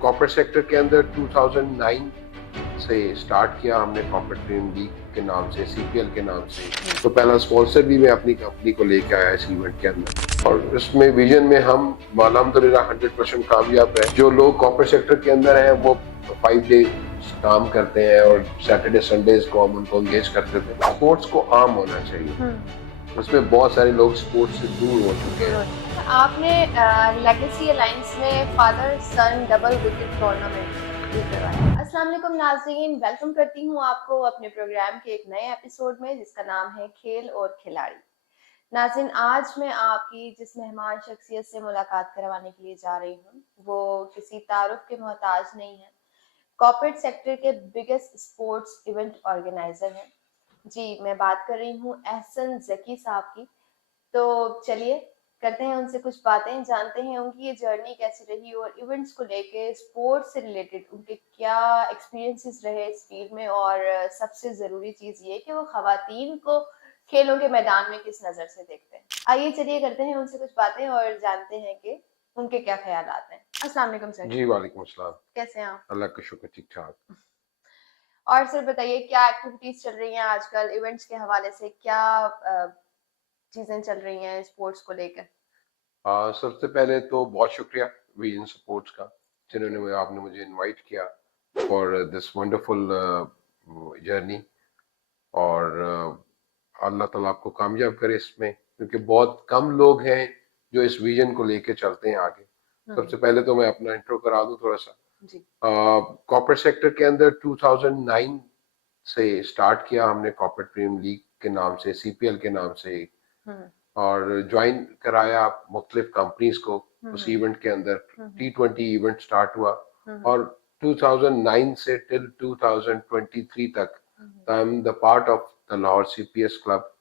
Corporate sector के अंदर 2009 से स्टार्ट किया हमने कॉर्पोरेट प्रीमियर लीग के नाम से, सीपीएल के नाम से। तो पहला स्पॉन्सर भी मैं अपनी कंपनी को लेके आया इस इवेंट के अंदर, और इसमें विजन में हम अल्हम्दुलिल्लाह 100% कामयाब रहे। जो लोग कॉर्पोरेट सेक्टर के अंदर हैं वो 5 डे काम करते हैं और सैटरडे संडेज को हम उनको एंगेज करते थे। स्पोर्ट्स को आम होना चाहिए, उसमें बहुत सारे लोग स्पोर्ट्स से दूर हो चुके हैं। आपने लेगेसी अलायंस में फादर सन डबल विकेट टूर्नामेंट भी करवाया। अस्सलाम वालेकुम नाज़रीन, वेलकम करती हूँ आपको अपने प्रोग्राम के एक नए एपिसोड में जिसका नाम है खेल और खिलाड़ी। नाज़रीन, आज मैं आपकी जिस मेहमान शख्सियत से मुलाकात करवाने के लिए जा रही हूँ वो किसी तारुफ के मोहताज नहीं है, कॉर्पोरेट सेक्टर के बिगेस्ट स्पोर्ट्स इवेंट ऑर्गेनाइजर हैं। जी, मैं बात कर रही हूँ एहसन ज़की साहब की। तो चलिए करते हैं उनसे कुछ बातें, जानते हैं उनकी ये जर्नी कैसी रही और इवेंट्स को लेके स्पोर्ट्स से रिलेटेड उनके क्या एक्सपीरियंसेस रहे इस फील्ड में, और सबसे ज़रूरी चीज़ ये कि वो ख़वातीन को खेलों के मैदान में किस नज़र से देखते हैं। आइए चलिए करते हैं उनसे कुछ बातें और जानते हैं कि उनके क्या ख्यालात हैं। अस्सलाम वालेकुम सर। जी वालेकुम अस्सलाम। कैसे हैं आप? अल्लाह का शुक्र, ठीक ठाक। और सर बताइए क्या एक्टिविटीज चल रही हैं आजकल इवेंट्स के हवाले से, क्या चीजें चल रही हैं स्पोर्ट्स को लेकर? सबसे पहले तो बहुत शुक्रिया विजन स्पोर्ट्स का, जिन्होंने आपने मुझे इनवाइट किया फॉर दिस वंडरफुल जर्नी। और अल्लाह ताला आपको कामयाब करे इसमें, क्योंकि बहुत कम लोग हैं जो इस विजन को लेके चलते हैं आगे। सबसे पहले तो मैं अपना इंट्रो करा दूं थोड़ा सा। कॉर्पोरेट सेक्टर के अंदर 2009 से स्टार्ट किया हमने कॉर्पोरेट प्रीमियर लीग के नाम से, सीपीएल के नाम से, और ज्वाइन कराया मुख्तलिफ कंपनीज को उस इवेंट के अंदर। T20 इवेंट स्टार्ट हुआ और 2009 से टिल 2023 तक I am the part of the Lahore CPS club.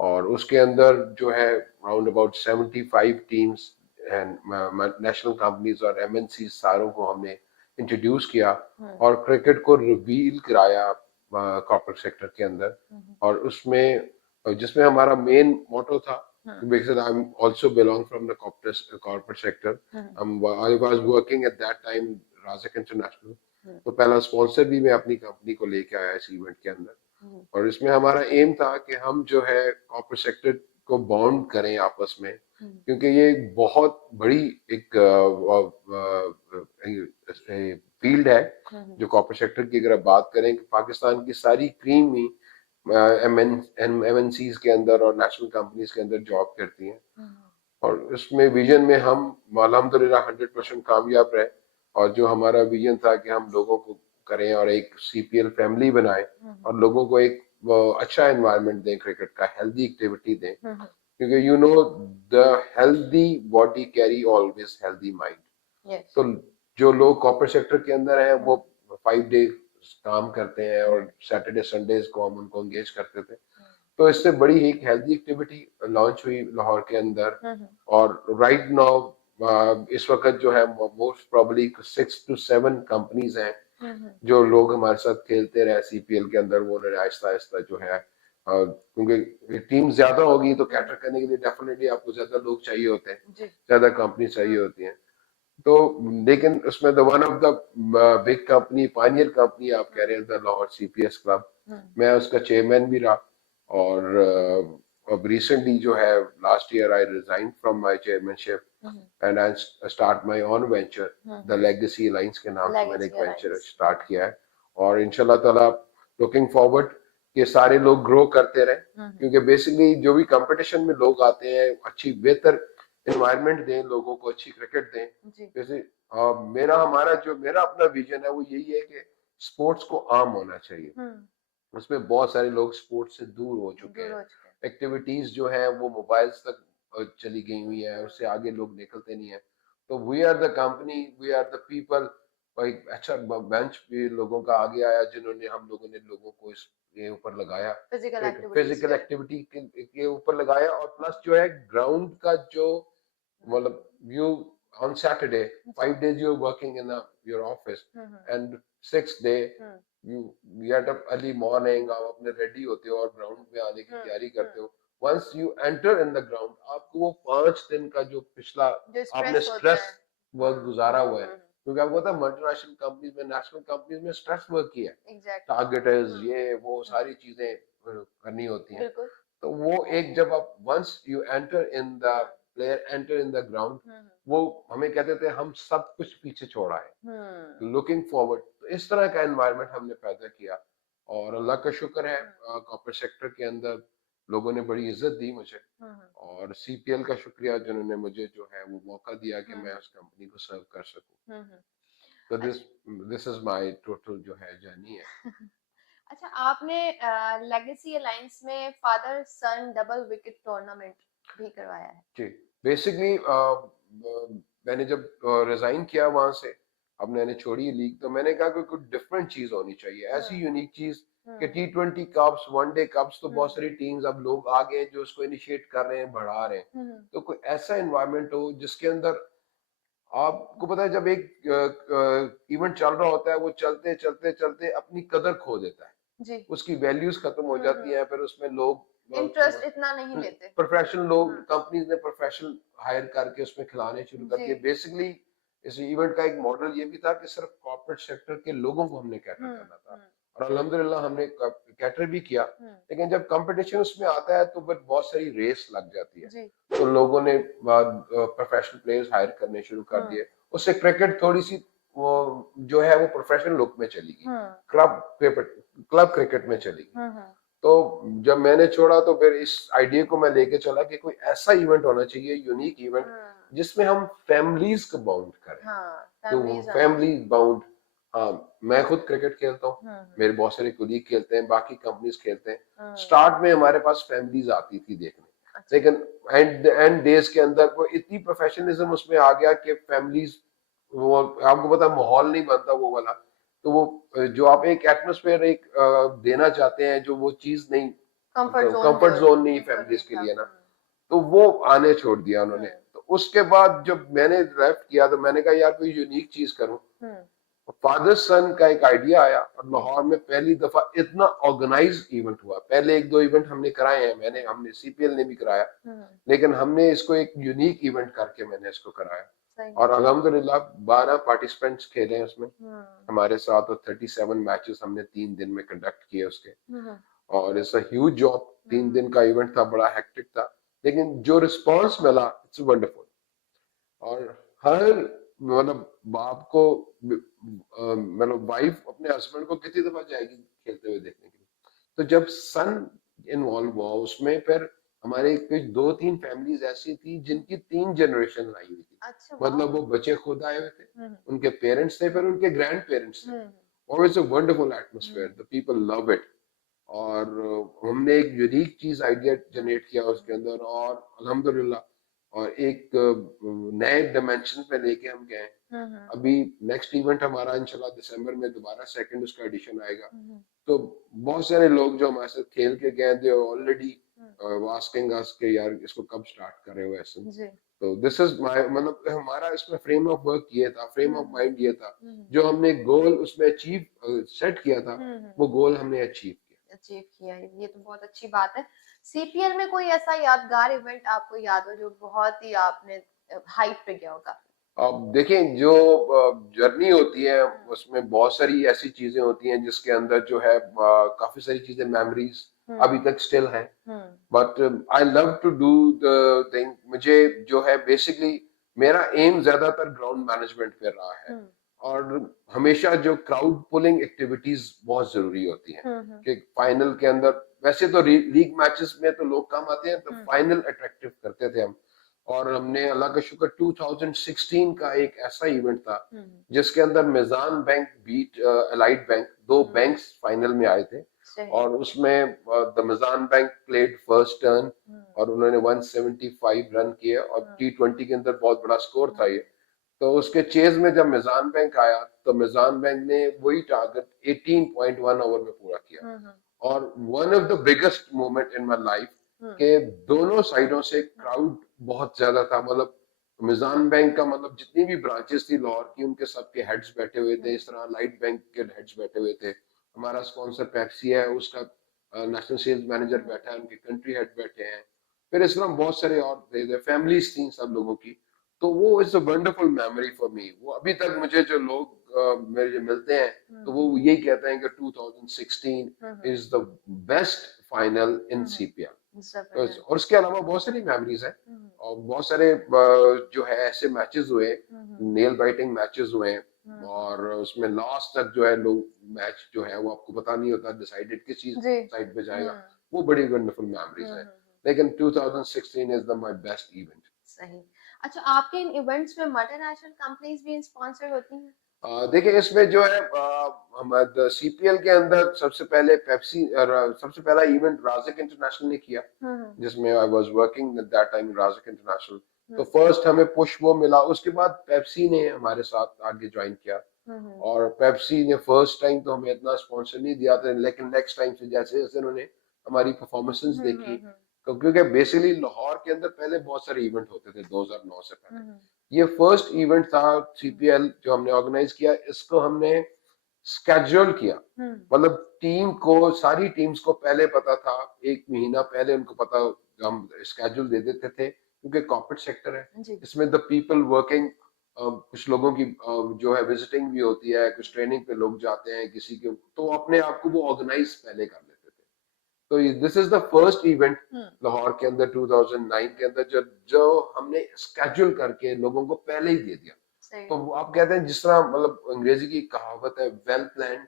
और उसके अंदर जो है round about 75 teams and national companies और एमएनसी सारों को हमने इंट्रोड्यूस किया और क्रिकेट को रिवील कराया कॉर्पोरेट सेक्टर के अंदर। और उसमें जिसमें हमारा मेन मोटो था, because I'm also belong from the corporate sector. I was working at that time Razak International. तो पहला स्पॉन्सर भी मैं अपनी कंपनी को लेके आया इस इवेंट के अंदर, और इसमें हमारा एम था कि हम जो है कॉर्पोरेट सेक्टर को बॉन्ड करें आपस में, क्योंकि ये एक बहुत बड़ी एक फील्ड है जो कॉर्पोरेट सेक्टर की। अगर आप बात करें कि पाकिस्तान की सारी क्रीम ही एमएनसीज के अंदर और नेशनल कंपनीज के अंदर जॉब करती हैं, और उसमें विजन में हम अल्हम्दुलिल्लाह 100% कामयाब रहे। और जो हमारा विजन था कि हम लोगों को करें और एक सीपीएल फैमिली बनाएं और लोगों को एक अच्छा एनवायरनमेंट दें, क्रिकेट का हेल्दी एक्टिविटी दें, क्योंकि you know the healthy body carry always healthy mind. तो जो लोग कॉर्पोरेट सेक्टर के अंदर हैं वो 5 डे काम करते हैं और सैटरडे संडेज को हम उनको एंगेज करते थे। तो इससे बड़ी एक हेल्दी एक्टिविटी लॉन्च हुई लाहौर के अंदर। और राइट नाउ इस वक्त जो है मोस्ट प्रोबेबली 6 to 7 कंपनीज हैं जो लोग हमारे साथ खेलते रहे सीपीएल के अंदर। वो आहिस्ता आहिस्ता जो है, क्योंकि टीम ज्यादा होगी तो कैटर करने के लिए डेफिनेटली आपको ज्यादा लोग चाहिए होते हैं, ज्यादा कंपनी चाहिए होती हैं। तो लेकिन उसमें the one of the big company, Pioneer company आप कह रहे हैं, द लाहौर सीपीएस क्लब, मैं उसका चेयरमैन भी रहा। और अब रिसेंटली जो है last year I resign from my chairmanship and I start my own venture the legacy alliance के नाम से मैंने एक वेंचर स्टार्ट किया है। और इंशाल्लाह ताला लुकिंग फॉरवर्ड कि सारे लोग ग्रो करते रहे, क्योंकि बेसिकली जो भी कंपटीशन में लोग आते हैं अच्छी बेहतर एनवायरनमेंट दें, लोगों को अच्छी क्रिकेट दें। जैसे मेरा अपना विजन है वो यही है कि स्पोर्ट्स को आम होना चाहिए। उसमें बहुत सारे लोग स्पोर्ट्स से दूर हो चुके हैं। एक्टिविटीज जो है वो मोबाइल्स तक चली गई हुई है, उससे आगे लोग निकलते नहीं है। तो we are the company, we are the people. एक अच्छा बेंच भी लोगों का आगे आया जिन्होंने, हम लोगों ने लोगों को इसके ऊपर लगाया, फिजिकल एक्टिविटी के ऊपर लगाया। और प्लस जो है ग्राउंड का जो मतलब you on Saturday 5 days you're working in your office and 6th day you get up early morning, आप अपने रेडी होते हो और ग्राउंड में आने की तैयारी करते हो। once you enter in the ground आपको वो 5 दिन का जो पिछला आपने स्ट्रेस वर्क गुजारा हुआ है क्योंकि आपको पता है मल्टीनेशनल कंपनीज में, नेशनल कंपनीज में स्ट्रेस वर्क किया है, एग्जैक्टली। टारगेटर्स ये वो सारी चीजें करनी होती हैं। बिल्कुल। तो वो एक जब आप once you enter in the player enter in the ground, वो हमें कहते थे हम सब कुछ पीछे छोड़ा है, लुकिंग फॉरवर्ड। तो इस तरह का एनवायरनमेंट हमने पैदा किया और अल्लाह का शुक्र है कॉर्पोरेट सेक्टर के अंदर लोगों ने बड़ी इज्जत दी मुझे, और सीपीएल का शुक्रिया जिन्होंने मुझे जो है वो मौका दिया कि मैं उस कंपनी को सर्व कर सकूं। तो दिस इज माय टोटल जो है जर्नी है। अच्छा, आपने लेगेसी अलायंस में फादर सन डबल विकेट टूर्नामेंट भी करवाया है। जी, बेसिकली मैंने जब रिजाइन किया वहां से, अब मैंने छोड़ी लीग, तो मैंने कहा कि कुछ डिफरेंट चीज होनी चाहिए, ऐसी यूनिक चीज कि T20 कप्स, वनडे कप्स तो बहुत सारी टीम्स अब लोग आ गए जो उसको इनिशिएट कर रहे हैं, बढ़ा रहे हैं, तो कोई ऐसा एनवायरनमेंट हो जिसके अंदर आपको पता है जब एक इवेंट चल रहा होता है वो चलते चलते चलते अपनी कदर खो देता है जी। उसकी वैल्यूज खत्म हो जाती हैं, फिर उसमें लोग इंटरेस्ट इतना नहीं लेते। प्रोफेशनल लोग, कंपनीज ने प्रोफेशनल हायर करके उसमें खिलाने शुरू कर दिए। जी। बेसिकली इस इवेंट का एक मॉडल ये भी था कि सिर्फ कॉर्पोरेट सेक्टर के लोगों को हमने कैटर करना था, और अल्हम्दुलिल्लाह हमने कैटर भी किया। लेकिन जब कंपटीशन उसमें आता है तो फिर बहुत सारी रेस लग जाती है, तो लोगों ने प्रोफेशनल प्लेयर्स हायर करने शुरू कर दिए। उससे क्रिकेट थोड़ी सी वो जो है वो प्रोफेशनल लुक में चली गई, क्लब क्रिकेट में चली गई। तो जब मैंने छोड़ा तो फिर इस आइडिया को मैं लेके चला कि कोई ऐसा इवेंट होना चाहिए, यूनिक इवेंट, जिसमें हम फैमिलीज को बाउंड करें। तो फैमिली बाउंड, हाँ, मैं खुद क्रिकेट खेलता हूँ, मेरे बहुत सारे कुलीग खेलते हैं, बाकी कंपनीज खेलते हैं। स्टार्ट में हमारे पास फैमिलीज आती थी देखने, लेकिन एंड डेज के अंदर वो इतनी प्रोफेशनलिज्म उसमें आ गया कि फैमिलीज, वो आपको पता माहौल नहीं बनता वो वाला। तो वो जो आप एक एटमोस्फेयर एक देना चाहते हैं, जो वो चीज नहीं, कंफर्ट जोन नहीं फैमिलीज के लिए ना, तो वो आने छोड़ दिया उन्होंने। तो उसके बाद जब मैंने लेफ्ट किया तो मैंने कहा यार कोई यूनिक चीज करूं। फादर सन का एक आइडिया आया और लाहौर में पहली दफा इतना ऑर्गेनाइज इवेंट हुआ। पहले एक दो इवेंट हमने कराए हैं, हमने सीपीएल ने भी कराया, लेकिन हमने इसको एक यूनिक इवेंट करके मैंने इसको कराया, और अल्हम्दुलिल्लाह 12 पार्टिसिपेंट्स खेले हैं उसमें हमारे साथ, और 37 मैचेस हमने 3 दिन में कंडक्ट किए उसके, और इट्स अ ह्यूज जॉब। 3 दिन का इवेंट था, बड़ा हेक्टिक था, लेकिन जो रिस्पांस मिला इट्स वंडरफुल। और हर मतलब बाप को मतलब वाइफ अपने हस्बैंड को कितनी दफा जाएगी खेलते हुए देखने के लिए। तो जब सन इन्वॉल्व हुआ उसमें, फिर हमारे कुछ 2-3 फैमिलीज ऐसी थी जिनकी 3 जनरेशन आई हुई थी। अच्छा, मतलब वो बच्चे खुद आए हुए थे, उनके पेरेंट्स थे, फिर उनके ग्रैंड पेरेंट्स थे, और it's a wonderful atmosphere, the people love it. और हमने एक यूनिक चीज आइडिया जनरेट किया उसके अंदर, और अल्हम्दुलिल्लाह और एक नए डिमेंशन पे लेके हम गए। अभी नेक्स्ट इवेंट हमारा इंशाल्लाह दिसंबर में दोबारा सेकंड उसका एडिशन आएगा। तो बहुत सारे लोग जो हमारे साथ खेल के गए थे ऑलरेडी आस्किंग अस के यार इसको कब स्टार्ट कर रहे हो ऐसे। तो दिस इज माय, मतलब हमारा इसमें फ्रेम ऑफ वर्क ये था, फ्रेम ऑफ माइंड ये था, जो हमने गोल उसमें अचीव सेट किया था, वो गोल हमने अचीव किया। ये तो बहुत अच्छी बात है। सीपीएल में कोई ऐसा यादगार इवेंट आपको याद हो जो बहुत ही आपने हाइप पे गया होगा? अब देखें, जो जर्नी होती है उसमें बहुत सारी ऐसी चीजें होती हैं जिसके अंदर जो है काफी सारी चीजें, मेमोरीज अभी तक स्टिल है। But I love to do the thing. मुझे जो है बेसिकली मेरा एम ज्यादातर ग्राउंड मैनेजमेंट पे रहा है, और हमेशा जो क्राउड पुलिंग एक्टिविटीज बहुत जरूरी होती हैं कि फाइनल के अंदर, वैसे तो लीग मैचेस में तो लोग कम आते हैं, तो फाइनल अट्रैक्टिव करते थे हम। और हमने अल्लाह का शुक्र 2016 का एक ऐसा इवेंट था जिसके अंदर Meezan bank beat Allied bank, 2 banks final में आए थे, और उसमें the Mizan bank played first turn और उन्होंने 175 रन किए, और T20 के अंदर बहुत बड़ा स्कोर था ये। तो उसके चेज में जब मिजान बैंक आया तो मिजान बैंक ने वही टारगेट 18.1 ओवर में पूरा किया, और one of the biggest moment in my life के दोनों साइडों से क्राउड बहुत ज्यादा था। मतलब मिजान बैंक का, मतलब जितनी भी ब्रांचेस थी लाहौर की, उनके सबके हेड्स बैठे हुए थे, इस तरह लाइट बैंक के हेड्स बैठे हुए थे, हमारा स्पॉन्सर पेप्सी है उसका नेशनल सेल्स मैनेजर बैठा है, उनके कंट्री हेड बैठे हैं, फिर इस तरह बहुत सारे और फैमिलीज थी सब लोगों की। तो वो is a wonderful memory for me. वो अभी तक मुझे जो लोग मेरे जो मिलते हैं तो वो यही कहते हैं कि 2016 is the best final in CPL. और उसके अलावा बहुत सारी मेमोरीज हैं और बहुत सारे जो है ऐसे मैचेस हुए, नेल बाइटिंग मैचेस हुए हैं और उसमें लास्ट तक जो है लोग मैच जो है वो आपको पता नहीं होता डिसाइडेड किस चीज साइड पे जाएगा। वो बड़ी वंडरफुल मेमोरीज है। लेकिन 2016 is the my best event. सही। अच्छा, आपके इन इवेंट्स में मल्टीनेशनल कंपनीज भी स्पॉन्सर होती हैं? देखिए इसमें जो है हमारे सीपीएल के अंदर सबसे पहले पेप्सी सबसे पहला इवेंट राजिक इंटरनेशनल ने किया जिसमें I was working at that time Rajik international. तो फर्स्ट हमें पुश वो मिला, उसके बाद पेप्सी ने हमारे साथ आगे ज्वाइन किया और पेप्सी ने फर्स्ट टाइम तो हमें इतना स्पॉन्सर नहीं दिया था, लेकिन नेक्स्ट टाइम से जैसे जैसे उन्होंने हमारी परफॉर्मेंसेस देखी, क्योंकि बेसिकली लाहौर के अंदर पहले बहुत सारे इवेंट होते थे 2009 से पहले। ये फर्स्ट इवेंट था सीपीएल जो हमने ऑर्गेनाइज किया। इसको हमने स्केड्यूल किया, मतलब टीम को, सारी टीम्स को पहले पता था, एक महीना पहले उनको पता, हम स्केड्यूल दे देते थे क्योंकि कॉर्पोरेट सेक्टर है इसमें द पीपल वर्किंग, कुछ लोगों की जो है विजिटिंग भी होती है, कुछ ट्रेनिंग पे लोग जाते हैं किसी के, तो अपने आप को वो ऑर्गेनाइज पहले कर लेते थे। तो this is the first event Lahore के अंदर 2009 के अंदर जो जो हमने स्केड्यूल करके लोगों को पहले ही दे दिया। तो आप कहते हैं जिस तरह, मतलब अंग्रेजी की कहावत है वेल प्लान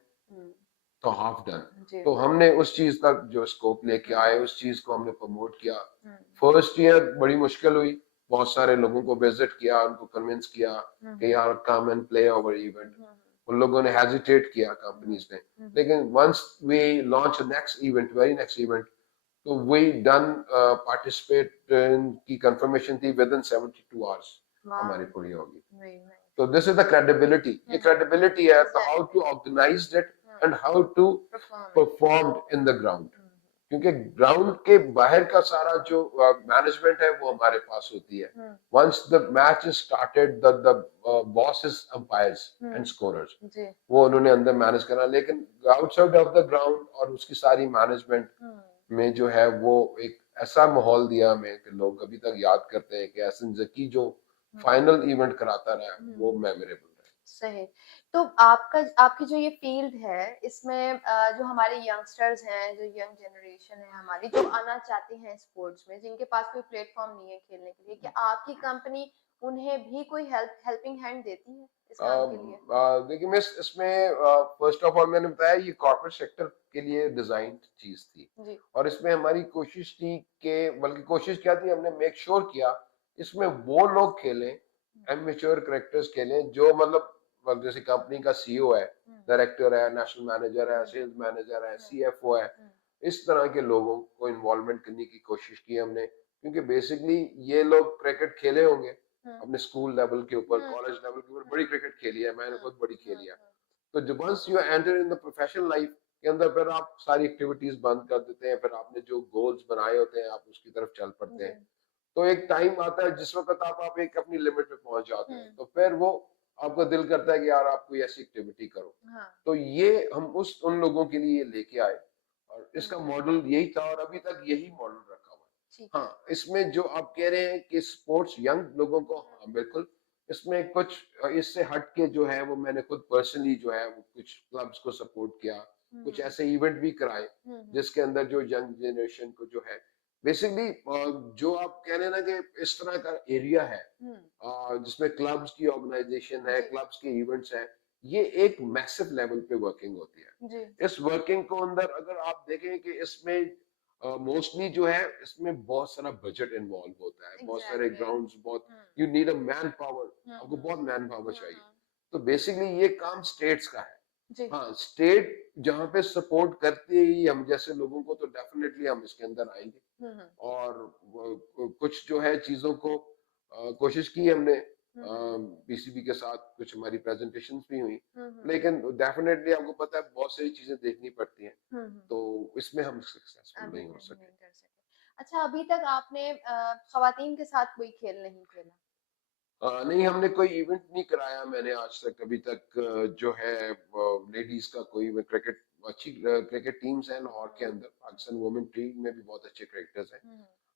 तो हाफ डन। तो हमने उस चीज का जो स्कोप लेके आए उस चीज को हमने प्रमोट किया। फर्स्ट ईयर बड़ी मुश्किल हुई, बहुत सारे लोगों को विजिट किया, उनको कन्विंस किया कि यार come and play our event. उन लोगों ने हेजिटेट किया कंपनीज ने, लेकिन once we launch next event, very next event, तो वी डन पार्टिसिपेट की कंफर्मेशन थी विद इन 72 आवर्स हमारी पूरी होगी। तो दिस इज द क्रेडिबिलिटी, ये क्रेडिबिलिटी है तो how to organize it and how to perform in the ground, क्योंकि ग्राउंड के बाहर का सारा जो मैनेजमेंट है वो हमारे पास होती है। Once the match is started the boss is umpires and scorers, वो उन्होंने अंदर मैनेज करना, लेकिन आउटसाइड ऑफ द ग्राउंड और उसकी सारी मैनेजमेंट में जो है वो एक ऐसा माहौल दिया हमें कि लोग अभी तक याद करते हैं कि एहसन जकी जो फाइनल इवेंट कराता रहा वो मेमोरेबल है। सही। तो आपकी जो ये फील्ड है इसमें जो हमारे यंगस्टर्स हैं, जो यंग जनरेशन है हमारी, जो आना चाहते हैं स्पोर्ट्स में, जिनके पास कोई प्लेटफॉर्म नहीं है खेलने के लिए, क्या आपकी कंपनी उन्हें भी कोई हेल्पिंग हैंड देती है इस काम के लिए? देखिए मिस, इसमें फर्स्ट ऑफ ऑल मैंने बताया ये कॉर्पोरेट सेक्टर के लिए डिजाइन चीज थी और इसमें हमारी कोशिश थी कि, बल्कि कोशिश क्या थी, हमने मेक श्योर किया इसमें वो लोग खेलें, एमेच्योर कैरेक्टर्स खेलें जो मतलब जैसे कंपनी का सीईओ है, डायरेक्टर है, नेशनल मैनेजर है, सेल्स मैनेजर है, सीएफओ है, इस तरह के लोगों को इन्वॉल्वमेंट करने की कोशिश की हमने, क्योंकि बेसिकली ये लोग क्रिकेट खेले होंगे अपने स्कूल लेवल के ऊपर, कॉलेज लेवल के ऊपर बड़ी क्रिकेट खेली है, मैंने खुद बड़ी खेली है। तो जब once you enter in the professional life के अंदर फिर आप सारी एक्टिविटीज बंद कर देते हैं, फिर आपने जो गोल्स बनाए होते हैं आप उसकी तरफ चल पड़ते हैं। तो एक टाइम आता है जिस वक्त आप एक अपनी लिमिट पे पहुंच जाते हैं, तो फिर वो आपका दिल करता है कि यार आप कोई ऐसी एक्टिविटी करो। तो ये हम उन लोगों के लिए लेके आए और इसका मॉडल यही था और अभी तक यही मॉडल रखा हुआ है। हाँ, इसमें जो आप कह रहे हैं कि स्पोर्ट्स यंग लोगों को, हाँ बिल्कुल, इसमें कुछ इससे हट के जो है वो मैंने खुद पर्सनली जो है वो कुछ क्लब्स को सपोर्ट किया, कुछ ऐसे इवेंट भी कराए जिसके अंदर जो यंग जनरेशन को जो है बेसिकली, जो आप कह रहे हैं ना कि इस तरह का एरिया है जिसमें क्लब्स की ऑर्गेनाइजेशन है, क्लब्स के इवेंट्स है, ये एक मैसिव लेवल पे वर्किंग होती है। इस वर्किंग को अंदर अगर आप देखें कि इसमें मोस्टली जो है इसमें बहुत सारा बजट इन्वॉल्व होता है, बहुत सारे ग्राउंड्स, बहुत you need a man power, आपको बहुत मैन पावर चाहिए। तो बेसिकली ये काम स्टेट्स का है। हाँ, स्टेट जहाँ पे सपोर्ट करती है हम जैसे लोगों को, तो डेफिनेटली हम इसके अंदर आएंगे और कुछ जो है चीजों को कोशिश की हमने, बीसीबी के साथ कुछ हमारी प्रेजेंटेशंस भी हुई, लेकिन डेफिनेटली आपको पता है बहुत सारी चीजें देखनी पड़ती हैं, तो इसमें हम सक्सेसफुल नहीं हो सके। अच्छा, अभी तक आपने खवातीन के साथ कोई खेल नहीं खेला? नहीं, हमने कोई इवेंट नहीं कराया मैंने आज तक, अभी तक जो है लेडीज का कोई क्रिकेट, अच्छी क्रिकेट टीम्स हैं लाहौर के अंदर, पाकिस्तान वुमेन टीम में भी बहुत अच्छे क्रिकेटर्स हैं।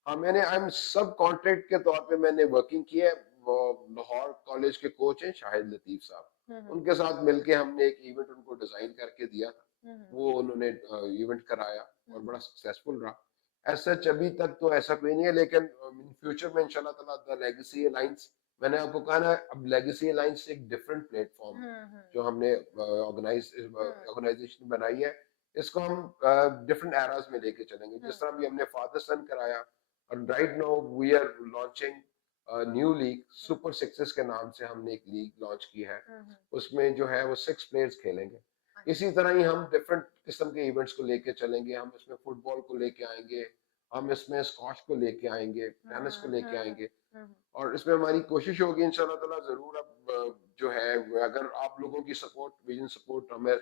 हाँ, मैंने आई एम सब कॉन्ट्रैक्ट के तौर पे मैंने वर्किंग की है, वो लाहौर कॉलेज के कोच हैं शाहिद लतीफ साहब, हम्म, उनके साथ मिलके हमने एक इवेंट उनको डिजाइन करके दिया था। हम्म, वो उन्होंने इवेंट कराया और हम्म, बड़ा सक्सेसफुल रहा। ऐसा अभी तक तो ऐसा कोई नहीं है, लेकिन इन फ्यूचर में इंशाल्लाह ताला द लेगेसी अलायंस, मैंने आपको कहा ना, अब लेगेसी अलायंस एक डिफरेंट प्लेटफॉर्म हम्म, है हम्म, जो हमने ऑर्गेनाइजेशन बनाई है। इसको हम डिफरेंट एराज में लेके चलेंगे, हम्म, जिस तरह भी हमने फादर सन कराया, और right now we are launching new league super sixes के नाम से हमने एक लीग लॉन्च की है। हम्म, उसमें जो है वो 6 प्लेयर्स खेलेंगे। इसी तरह ही हम डिफरेंट किस्म के इवेंट्स को लेके चलेंगे। हम इसमें फुटबॉल को लेके आएंगे, हम इसमें स्क्वॉश को लेके आएंगे, टेनिस को लेके आएंगे, हम्म, और इसमें हमारी कोशिश होगी इंशाल्लाह ताला जरूर। अब जो है अगर आप लोगों की सपोर्ट, विजन सपोर्ट, हमें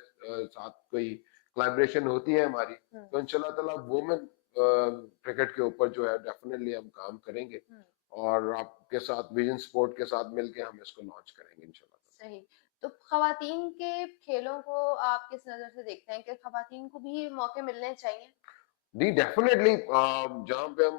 साथ कोई कोलैबोरेशन होती है हमारी, हम्म, तो इंशाल्लाह ताला वुमेन क्रिकेट के ऊपर जो है डेफिनेटली हम काम करेंगे, हम्म, और आपके साथ विजन सपोर्ट के साथ मिलके हम इसको लॉन्च करेंगे इंशाल्लाह। सही। तो खवातीन के खेलों को आप किस नजर से देखते हैं कि खवातीन को भी मौके मिलने चाहिए? जी डेफिनेटली, जहाँ पे हम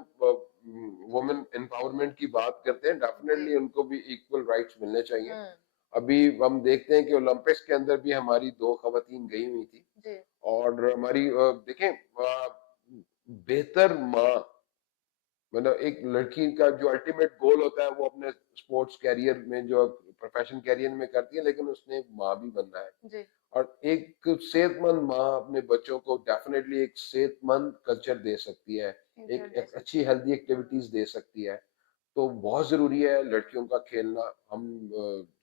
वुमेन एम्पावरमेंट की बात करते हैं, जी। डेफिनेटली उनको भी इक्वल राइट्स मिलने चाहिए। हम्म, अभी हम देखते हैं कि ओलंपिक्स के अंदर भी हमारी 2 खवातीन गई हुई थी, जी। और हमारी देखें, बेहतर माँ, मतलब एक लड़की का जो अल्टीमेट गोल होता है वो अपने स्पोर्ट्स कैरियर में, जो प्रोफेशन कैरियर में करती है, लेकिन उसने एक माँ भी बनना है। जी। और एक सेहतमंद माँ अपने बच्चों को डेफिनेटली एक सेहतमंद कल्चर दे सकती है, फ्यूचर दे एक अच्छी सकती है। हेल्दी एक्टिविटीज दे सकती है। तो बहुत जरूरी है लड़कियों का खेलना। हम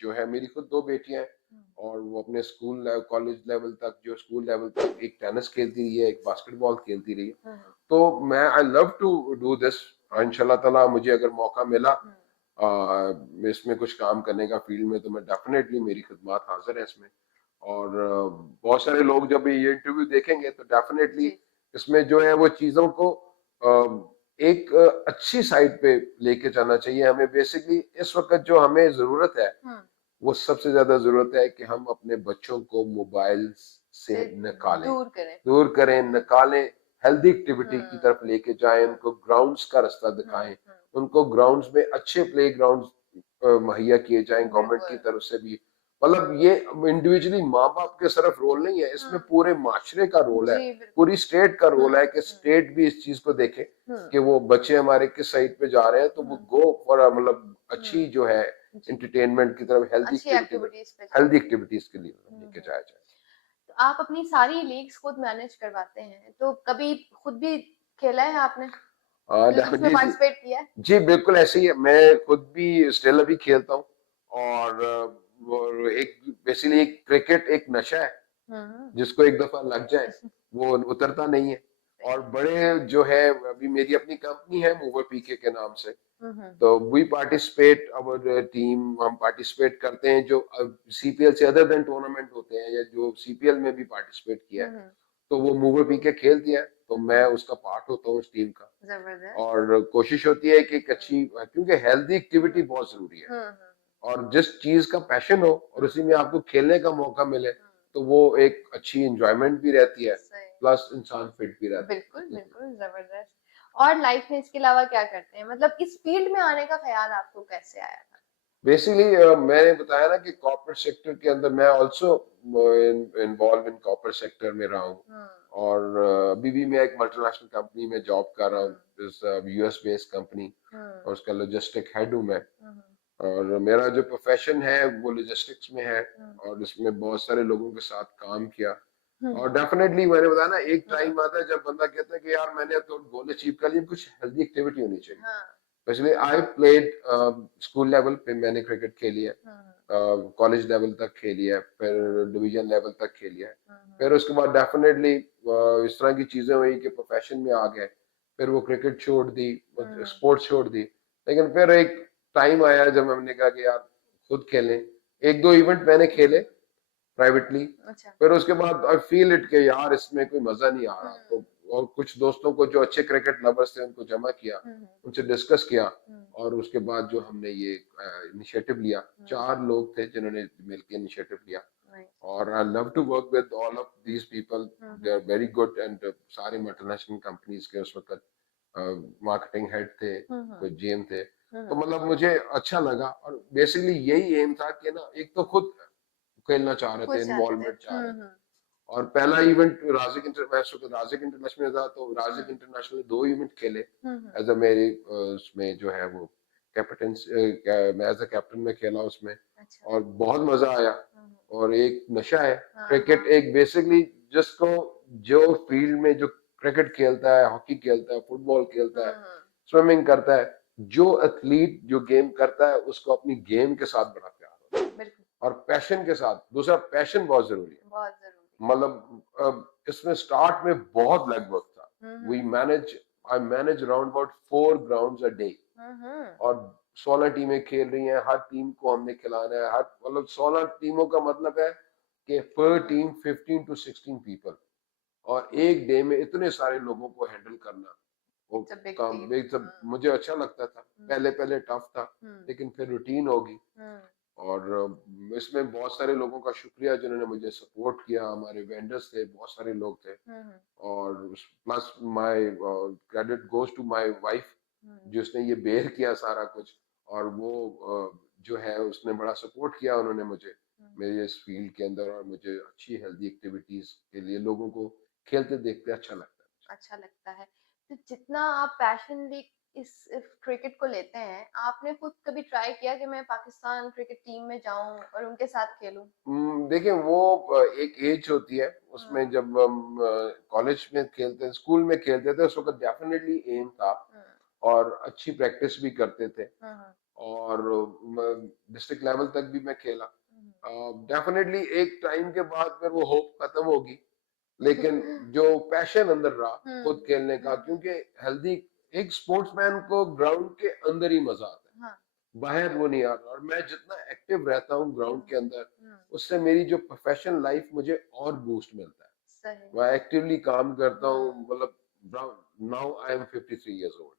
जो है, मेरी खुद 2 बेटियां हैं, हम्म, और वो अपने स्कूल कॉलेज लेवल तक, जो स्कूल लेवल तक एक टेनिस खेलती रही है, एक बास्केटबॉल खेलती रही है। हम्म, तो मैं I love to do this. इंशाल्लाह ताला मुझे अगर मौका मिला हम्म, इसमें कुछ काम करने का फील्ड में, तो मैं डेफिनेटली, मेरी खिदमत हाजिर है इसमें। और बहुत सारे लोग जब ये इंटरव्यू देखेंगे तो डेफिनेटली जी। इसमें जो है वो चीजों को एक अच्छी साइड पे लेके जाना चाहिए हमें। बेसिकली इस वक्त जो हमें जरूरत है, हम्म, वो सबसे ज्यादा जरूरत है कि हम अपने बच्चों को मोबाइल से से निकालें, दूर करें। दूर करें, निकालें, हेल्दी एक्टिविटी की हम्म, तरफ लेके जाएं, हम्म, उनको ग्राउंड्स का रास्ता हम्म, दिखाएं, उनको ग्राउंड्स में अच्छे प्ले ग्राउंड्स मुहैया किए जाएं गवर्नमेंट की बिल्कुल। तरफ से भी। मतलब ये इंडिविजुअली माँ बाप के सिर्फ रोल नहीं है, इसमें हम्म, पूरे माशरे का रोल है, जी बिल्कुल। पूरी स्टेट का रोल है कि हम्म, स्टेट भी इस चीज को देखे हम्म, कि वो बच्चे हमारे किस साइड पे जा रहे हैं, तो वो हम्म, गो फॉर मतलब अच्छी हम्म, जो है जी। एंटरटेनमेंट की तरफ, अच्छी एक्टिविटीज पे जाए। हेल्दी एक्टिविटीज के लिए लेके हम्म। जाया जाए। तो आप अपनी सारी लीग्स खुद मैनेज करवाते हैं, तो कभी खुद भी खेला है आपने? लीग्स में जी जी, पार्टिसिपेट किया है? जी बिल्कुल ऐसे ही है। मैं खुद भी स्टिल अभी खेलता हूँ, और एक बेसिकली एक क्रिकेट एक नशा है, हम्म, जिसको एक दफा लग जाए वो उतरता नहीं है। सही। और बड़े जो है, अभी मेरी अपनी कंपनी है मूवर पीके के नाम से, हम्म, तो वी पार्टिसिपेट, अवर टीम, हम पार्टिसिपेट करते हैं जो सीपीएल से अदर देन टूर्नामेंट होते हैं, या जो सीपीएल में भी पार्टिसिपेट किया है, हम्म, तो वो मूवर पीके खेल दिया है, तो मैं हम्म, उसका पार्ट होता हूँ उस टीम का। जबरदस्त। और कोशिश होती है कि एक अच्छी, क्योंकि हेल्दी हम्म, एक्टिविटी बहुत जरूरी है, हम्म, और जिस चीज का पैशन हो और हम्म, उसी में आपको खेलने का मौका मिले, हम्म, तो वो एक अच्छी इंजॉयमेंट भी रहती है, सही। प्लस इंसान फिट भी रहता बिल्कुल, है। बिल्कुल, ज़बरदस्त। और लाइफ में इसके अलावा क्या करते हैं? मतलब इस फील्ड में आने का ख़्याल आपको कैसे आया था? बेसिकली मैंने बताया ना कि कॉर्पोरेट सेक्टर के अंदर मैं also involve in corporate sector में रहा हूँ, हुँ, और अभी भी मैं एक मल्टीनेशनल कंपनी में जॉब कर रहा हुँ, हूँ, इस यूएस बेस्ड कंपनी, हुँ, और उसका लॉजिस्टिक हेड हूँ मैं। हुँ, और मेरा जो प्रोफेशन है वो लॉजिस्टिक्स में है, हुँ, और इसमें बहुत सारे लोगों के साथ काम किया। हुँ, और डेफिनेटली मैंने बताया ना, एक हुँ, टाइम आता है जब बंदा कहता है कि यार मैंने तो गोल अचीव कर लिया, कुछ हेल्दी एक्टिविटी होनी चाहिए। हाँ, इसलिए आई प्लेड, स्कूल लेवल पे मैंने क्रिकेट खेली है, हुँ, कॉलेज लेवल तक खेली है, फिर डिवीजन लेवल तक खेली है। हुँ, फिर उसके बाद डेफिनेटली इस तरह की चीजें हुई कि प्रोफेशन में आ गए, फिर वो क्रिकेट छोड़ दी, हुँ, स्पोर्ट्स छोड़ दी। लेकिन फिर एक टाइम आया जब हमने कहा कि यार खुद खेलें। 1-2 इवेंट मैंने खेले हुँ, प्राइवेटली, अच्छा, फिर उसके बाद आई फील इट कि यार इसमें कोई मजा नहीं आ हुँ, रहा, तो और कुछ दोस्तों को जो अच्छे क्रिकेट लवर्स थे उनको जमा किया, हुँ, उनसे डिस्कस किया, हुँ, और उसके बाद जो हमने ये इनिशिएटिव लिया, हुँ, 4 लोग थे जिन्होंने मिलकर इनिशिएटिव लिया। नाइस, और I love to work with all of these people, hmm, they hmm, are very good, and सारे मल्टीनेशनल कंपनीज के उस वक्त मार्केटिंग हेड थे, हुँ, हुँ, कोई जीएम थे। तो मतलब मुझे अच्छा लगा और बेसिकली यही एम था कि ना एक तो खुद खेलना चाह रहे थे, खुश चाहते थे। इन्वॉल्वमेंट चाह रहे थे। और पहला इवेंट राजिक इंटरनेशनल में था, तो राजिक इंटरनेशनल में 2 इवेंट खेले एज अ मेरी उसमें जो है वो कैप्टन, मैं एज अ कैप्टन में खेला उसमें। अच्छा। और बहुत मजा आया। और एक नशा है हाँ, क्रिकेट, हाँ। एक बेसिकली जिसको जो फील्ड में जो क्रिकेट खेलता है, हॉकी खेलता है, फुटबॉल खेलता है, स्विमिंग करता है, जो एथलीट जो गेम करता है उसको अपनी गेम के साथ बड़ा प्यार होता है बिल्कुल। और पैशन के साथ। दूसरा पैशन बहुत जरूरी है। बहुत जरूरी। मतलब इसमें स्टार्ट में बहुत लगभग था। We manage I manage around about 4 grounds a day. और 16 टीमें खेल रही हैं, हर टीम को हमने खिलाना है। हर मतलब 16 टीमों का मतलब है कि पर टीम 15 टू 16 पीपल। और एक डे में इतने सारे लोगों को हैंडल करना, वो काम एक सब मुझे अच्छा लगता था। पहले पहले टफ था, लेकिन फिर रूटीन होगी। और इसमें बहुत सारे लोगों का शुक्रिया जिन्होंने मुझे सपोर्ट किया। हमारे वेंडर्स थे, बहुत सारे लोग थे। और plus my credit goes to my wife, जिसने ये बेयर किया सारा कुछ। और वो जो है उसने बड़ा सपोर्ट किया उन्होंने मुझे मेरे इस फील्ड के अंदर। और मुझे अच्छी हेल्दी एक्टिविटीज के लिए लोगों को खेलते देखते अच्छा लगता है। अच्छा लगता है। तो जितना आप पैशनली इस क्रिकेट को लेते हैं, आपने खुद कभी ट्राई किया कि मैं पाकिस्तान क्रिकेट टीम में जाऊं और उनके साथ खेलूं? देखिए वो एक एज होती है उसमें, जब हम कॉलेज में खेलते हैं, स्कूल में खेलते थे, उस वक्त डेफिनेटली एम था। और अच्छी प्रैक्टिस भी करते थे। और डिस्ट्रिक्ट लेवल तक भी मैं खेला। डेफिनेटली एक टाइम के बाद फिर वो होप खत्म होगी, लेकिन जो पैशन अंदर रहा खुद खेलने का, क्योंकि हेल्दी एक स्पोर्ट्समैन को ग्राउंड के अंदर ही मजा आता है। बाहर वो नहीं आ रहा। और मैं जितना एक्टिव रहता हूँ ग्राउंड के अंदर, उससे मेरी जो प्रोफेशनल लाइफ मुझे और बूस्ट मिलता है। सही। मैं एक्टिवली काम करता हूँ। मतलब now I am 53 years old,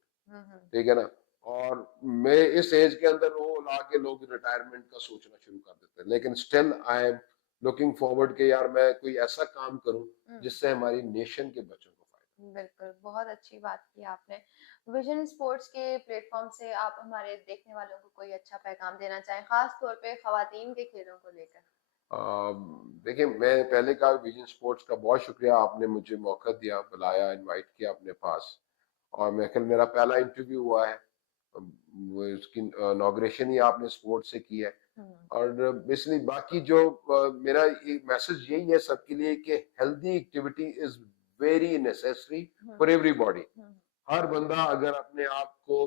ठीक है ना। और मैं इस एज के अंदर वो लाके लोग रिटायरमेंट का सोचना शुरू कर देते हैं, लेकिन still I am looking forward के यार मैं कोई ऐसा काम करूं जिससे हमारी नेशन के बच्चों को फायदा। बिल्कुल, बहुत अच्छी बात की आपने। विजन स्पोर्ट्स के प्लेटफॉर्म से आप हमारे देखने वालों को कोई अच्छा पैगाम देना चाहें, खास तौर पे खवातीन के खेलों को लेकर? देखिए, मैं पहले का विजन स्पोर्ट्स का बहुत शुक्रिया, आपने मुझे मौका दिया, बुलाया, इनवाइट किया अपने पास। और मैं कल मेरा पहला इंटरव्यू हुआ है। वो इसकी इनॉग्रेशन ही आपने स्पोर्ट्स से की है। और बेसिकली बाकी जो मेरा मैसेज यही है सबके लिए कि healthy activity is very necessary for everybody. हर बंदा अगर अपने आप को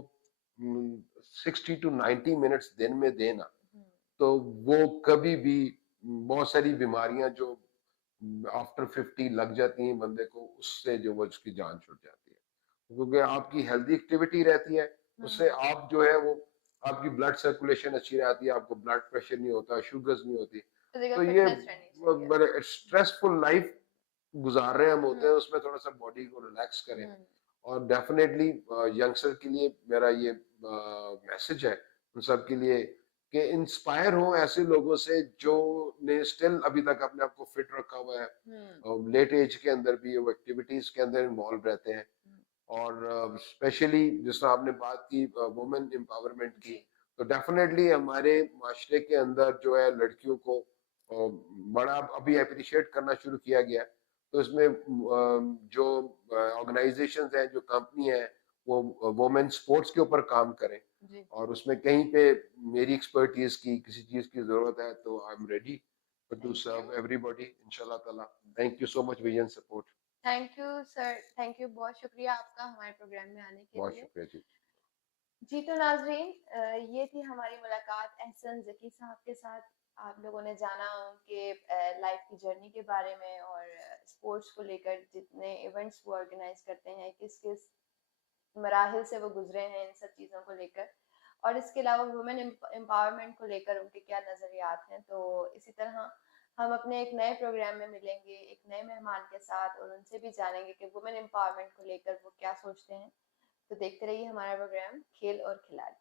60 to 90 मिनट्स दिन में देना, तो वो कभी भी बहुत सारी बीमारियां जो आफ्टर 50 लग जाती हैं बंदे को, उससे जो वो उसकी जान छूट जाती है। क्योंकि आपकी हेल्दी एक्टिविटी रहती है, उससे आप जो है वो आपकी ब्लड सर्कुलेशन अच्छी रहती है, आपको ब्लड प्रेशर नहीं होता, शुगर्स नहीं होती। तो ये फिटनेस रहनी चाहिए। बड़े स्ट्रेसफुल लाइफ गुजार रहे हम होते हैं, उसमें थोड़ा सा बॉडी को रिलैक्स करें। और डेफिनेटली यंगस्टर के लिए मेरा ये मैसेज है उन सब के लिए कि इंस्पायर हो ऐसे लोगों से जो ने स्टिल अभी तक अपने आप को फिट रखा हुआ है, और लेट एज के अंदर भी वो एक्टिविटीज के अंदर इन्वॉल्व रहते हैं। और स्पेशली जिस तरह आपने बात की वुमेन एम्पावरमेंट की, तो डेफिनेटली हमारे माशरे के अंदर जो है लड़कियों को बड़ा अभी अप्रिशिएट करना शुरू किया गया है। तो इसमें जो ऑर्गेनाइजेशंस हैं, जो कंपनी है, वो वुमेन स्पोर्ट्स के ऊपर काम करें। और उसमें कहीं पे मेरी एक्सपर्टीज की किसी चीज की जरूरत है तो I am ready to serve everybody इंशाल्लाह ताला। Thank you so much vision support. Thank you sir, thank you, बहुत शुक्रिया आपका हमारे प्रोग्राम में आने के बहुत लिए। शुक्रिया जी। जी तो नाजरीन, ये थी हमारी मुलाकात एहसन जकी साहब के साथ। आप लोगों ने जाना उनके लाइफ की जर्नी के बारे में और स्पोर्ट्स को लेकर जितने इवेंट्स वो ऑर्गेनाइज करते हैं, किस किस मराहिल से वो गुजरे हैं इन सब चीज़ों को लेकर। और इसके अलावा वुमेन एम्पावरमेंट को लेकर उनके क्या नज़रियात हैं। तो इसी तरह हम अपने एक नए प्रोग्राम में मिलेंगे एक नए मेहमान के साथ और उनसे भी जानेंगे कि वुमेन एम्पावरमेंट को लेकर वो क्या सोचते हैं। तो देखते रहिए हमारा प्रोग्राम खेल और खिलाड़ी।